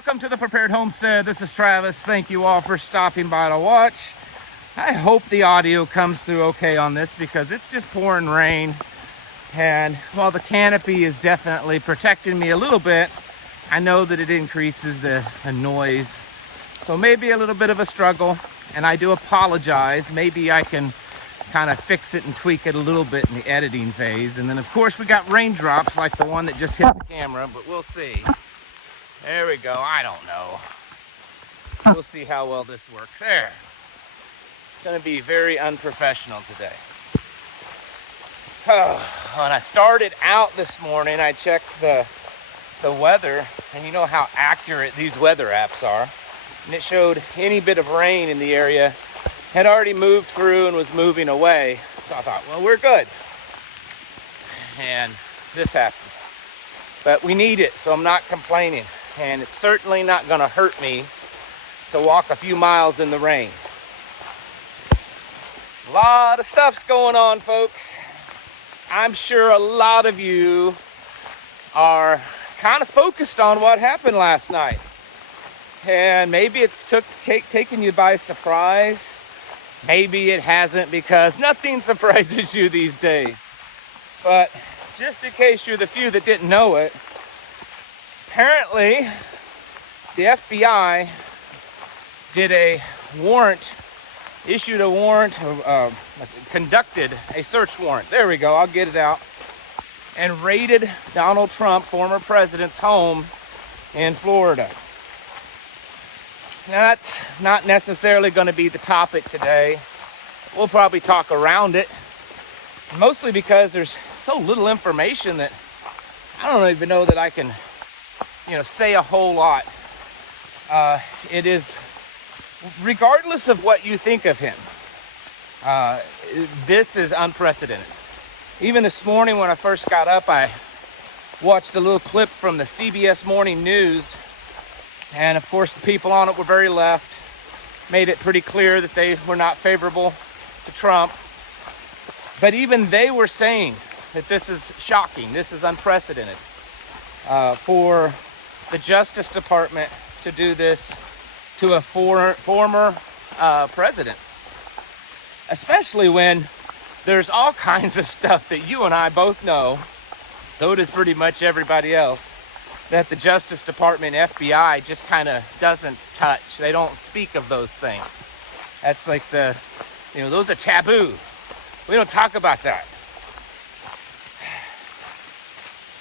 welcome to the Prepared Homestead. This is Travis. Thank you all for stopping by to watch. I hope the audio comes through okay on this because it's just pouring rain. And while the canopy is definitely protecting me a little bit, I know that it increases the noise. So maybe a little bit of a struggle, and I do apologize. Maybe I can kind of fix it and tweak it a little bit in the editing phase. And then of course we got raindrops like the one that just hit the camera, but we'll see. There we go. I don't know. We'll see how well this works. There. It's going to be very unprofessional today. When I started out this morning, I checked the weather, and you know how accurate these weather apps are. And it showed any bit of rain in the area had already moved through and was moving away. So I thought, well, we're good. And this happens. But we need it, so I'm not complaining. And it's certainly not going to hurt me to walk a few miles in the rain. A lot of stuff's going on, folks. I'm sure a lot of you are kind of focused on what happened last night. And maybe it's taken you by surprise. Maybe it hasn't, because nothing surprises you these days. But just in case you're the few that didn't know it, apparently the FBI issued a warrant, conducted a search warrant. There we go, I'll get it out. And raided Donald Trump, former president's home in Florida. Now, that's not necessarily going to be the topic today. We'll probably talk around it, mostly because there's so little information that I don't even know that I can, say a whole lot. It is, regardless of what you think of him, this is unprecedented. Even this morning when I first got up, I watched a little clip from the CBS Morning News. And of course, the people on it were very left, made it pretty clear that they were not favorable to Trump. But even they were saying that this is shocking, this is unprecedented for the Justice Department to do this to a former president. Especially when there's all kinds of stuff that you and I both know, so does pretty much everybody else, that the Justice Department, FBI, just kind of doesn't touch. They don't speak of those things. That's like those are taboo. We don't talk about that.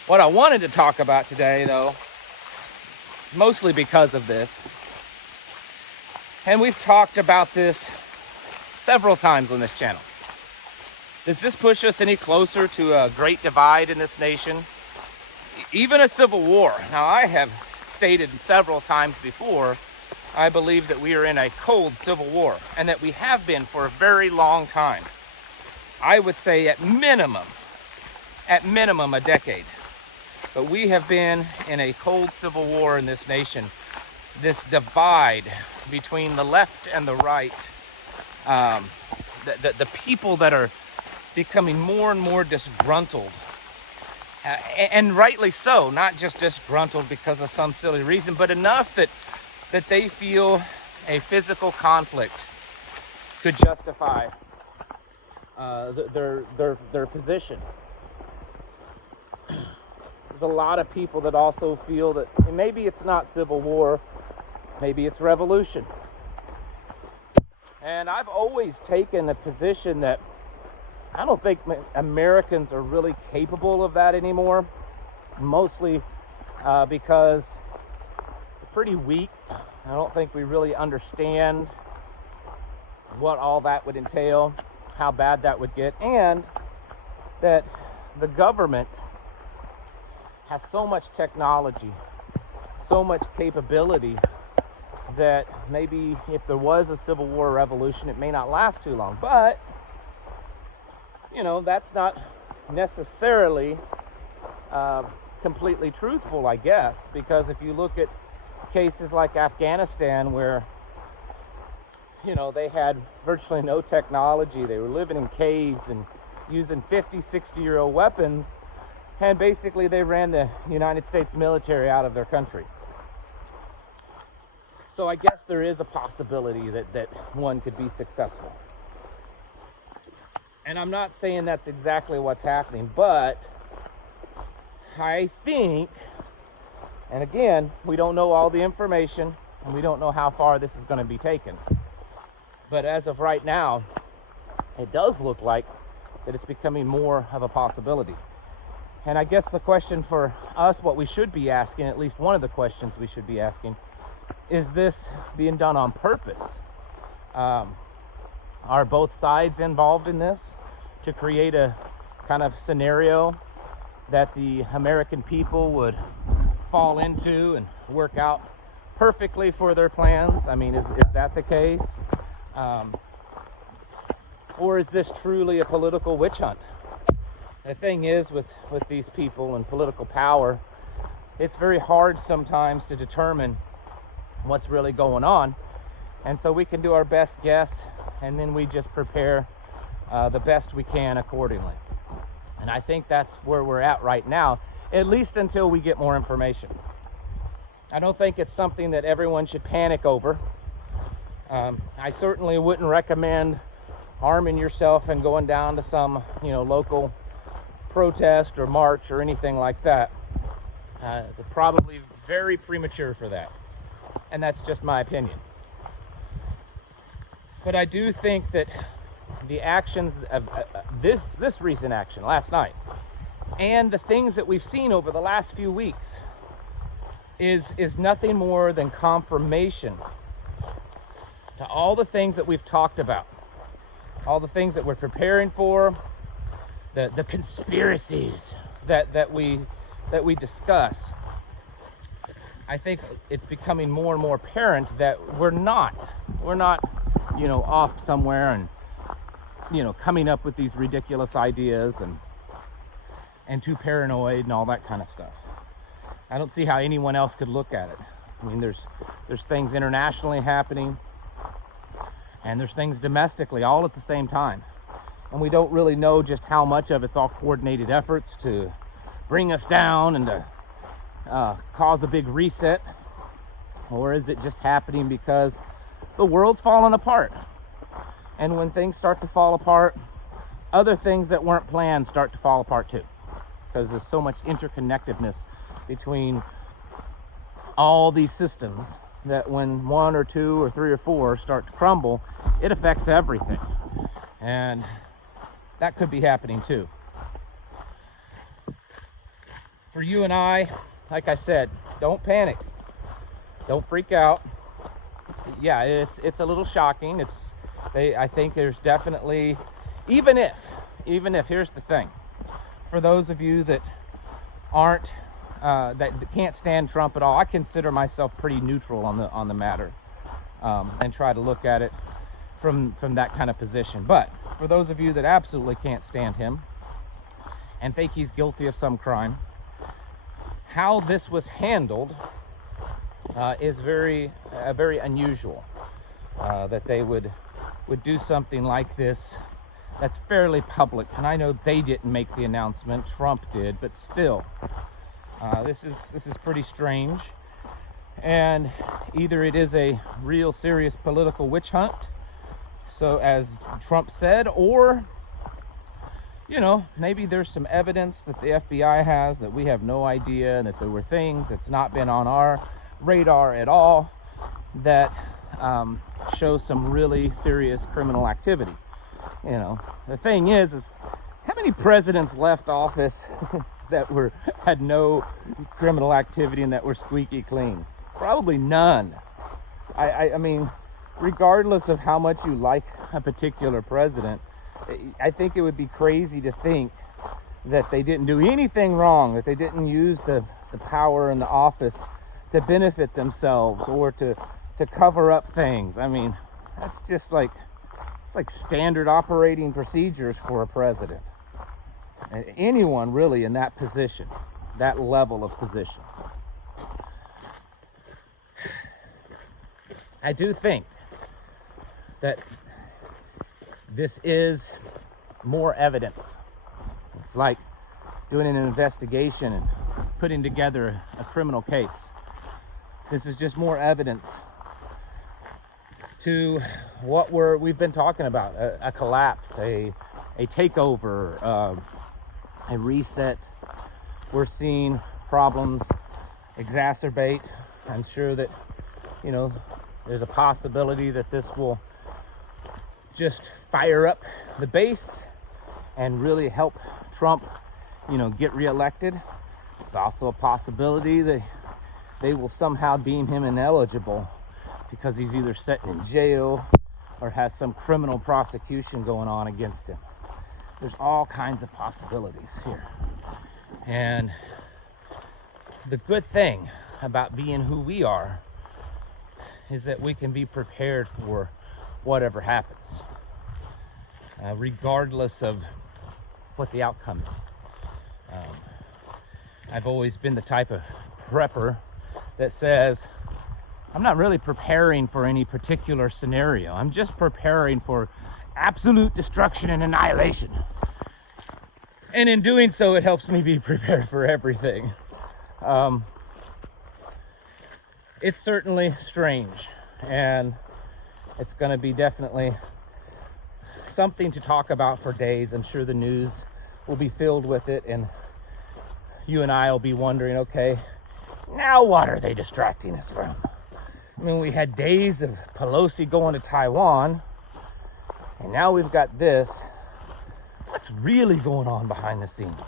What I wanted to talk about today, though, mostly because of this, and we've talked about this several times on this channel. Does this push us any closer to a great divide in this nation? Even a civil war. Now, I have stated several times before, I believe that we are in a cold civil war, and that we have been for a very long time. I would say at minimum a decade. But we have been in a cold civil war in this nation. This divide between the left and the right, the people that are becoming more and more disgruntled, and rightly so, not just disgruntled because of some silly reason, but enough that they feel a physical conflict could justify their position. There's a lot of people that also feel that maybe it's not civil war, maybe it's revolution. And I've always taken the position that I don't think Americans are really capable of that anymore, mostly because we're pretty weak. I don't think we really understand what all that would entail, how bad that would get, and that the government has so much technology, so much capability, that maybe if there was a civil war or revolution, it may not last too long. But that's not necessarily completely truthful, I guess, because if you look at cases like Afghanistan, where they had virtually no technology, they were living in caves and using 50-60-year-old weapons, and basically they ran the United States military out of their country. So I guess there is a possibility that one could be successful. And I'm not saying that's exactly what's happening, but I think, and again, we don't know all the information, and we don't know how far this is going to be taken. But as of right now, it does look like that it's becoming more of a possibility. And I guess the question for us, what we should be asking, at least one of the questions we should be asking, is this being done on purpose? Are both sides involved in this to create a kind of scenario that the American people would fall into and work out perfectly for their plans? I mean, is that the case? Or is this truly a political witch hunt? The thing is with these people and political power, it's very hard sometimes to determine what's really going on. And so we can do our best guess, and then we just prepare the best we can accordingly. And I think that's where we're at right now, at least until we get more information. I don't think it's something that everyone should panic over. I certainly wouldn't recommend arming yourself and going down to some, local protest or march or anything like that. Probably very premature for that. And that's just my opinion. But I do think that the actions of this recent action last night and the things that we've seen over the last few weeks is nothing more than confirmation to all the things that we've talked about, all the things that we're preparing for, the conspiracies that we discuss. I think it's becoming more and more apparent that we're not off somewhere and coming up with these ridiculous ideas and too paranoid and all that kind of stuff. I don't see how anyone else could look at it. I mean, there's things internationally happening, and there's things domestically all at the same time. And we don't really know just how much of it's all coordinated efforts to bring us down and to cause a big reset, or is it just happening because the world's falling apart? And when things start to fall apart, other things that weren't planned start to fall apart too, because there's so much interconnectedness between all these systems that when one or two or three or four start to crumble, it affects everything. And that could be happening too. For you and I, like I said, don't panic. Don't freak out. Yeah, it's a little shocking. I think there's definitely, even if, here's the thing. For those of you that aren't, that can't stand Trump at all, I consider myself pretty neutral on the matter, and try to look at it from that kind of position. But for those of you that absolutely can't stand him and think he's guilty of some crime, how this was handled is very unusual. That they would do something like this that's fairly public. And I know they didn't make the announcement, Trump did, but still, this is pretty strange. And either it is a real serious political witch hunt, so as Trump said, or maybe there's some evidence that the FBI has that we have no idea, and that there were things that's not been on our radar at all that show some really serious criminal activity. The thing is how many presidents left office that had no criminal activity and that were squeaky clean? Probably none. I mean, regardless of how much you like a particular president, I think it would be crazy to think that they didn't do anything wrong, that they didn't use the power in the office to benefit themselves or to cover up things. I mean, that's just like, it's like standard operating procedures for a president. Anyone really in that position, that level of position. I do think that this is more evidence. It's like doing an investigation and putting together a criminal case. This is just more evidence to what we've been talking about, a collapse, a takeover, a reset. We're seeing problems exacerbate. I'm sure that, you know, there's a possibility that this will just fire up the base and really help Trump, you know, get reelected. It's also a possibility that they will somehow deem him ineligible because he's either sitting in jail or has some criminal prosecution going on against him. There's all kinds of possibilities here. And the good thing about being who we are is that we can be prepared for whatever happens, regardless of what the outcome is. I've always been the type of prepper that says, I'm not really preparing for any particular scenario. I'm just preparing for absolute destruction and annihilation. And in doing so, it helps me be prepared for everything. It's certainly strange, and it's going to be definitely something to talk about for days. I'm sure the news will be filled with it, and you and I will be wondering, okay, now what are they distracting us from? I mean, we had days of Pelosi going to Taiwan, and now we've got this. What's really going on behind the scenes?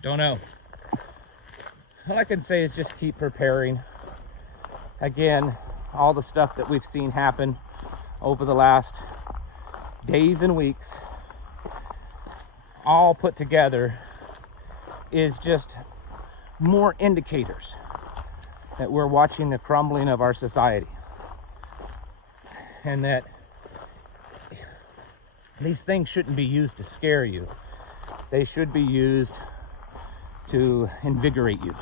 Don't know. All I can say is just keep preparing. Again, all the stuff that we've seen happen over the last days and weeks, all put together, is just more indicators that we're watching the crumbling of our society, and that these things shouldn't be used to scare you. They should be used to invigorate you,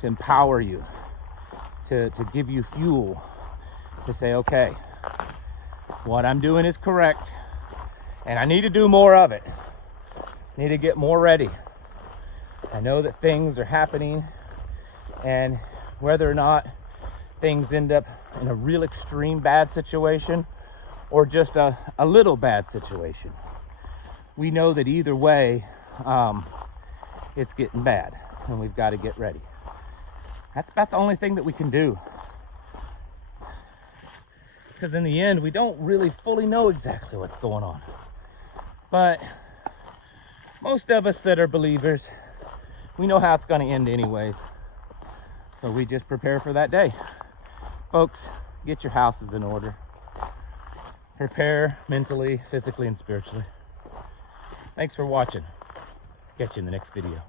to empower you, to give you fuel, to say, okay, what I'm doing is correct, and I need to do more of it. I need to get more ready. I know that things are happening, and whether or not things end up in a real extreme bad situation or just a little bad situation, we know that either way, it's getting bad, and we've got to get ready. That's about the only thing that we can do. Because in the end, we don't really fully know exactly what's going on. But most of us that are believers, we know how it's going to end anyways. So we just prepare for that day. Folks, get your houses in order. Prepare mentally, physically, and spiritually. Thanks for watching. Catch you in the next video.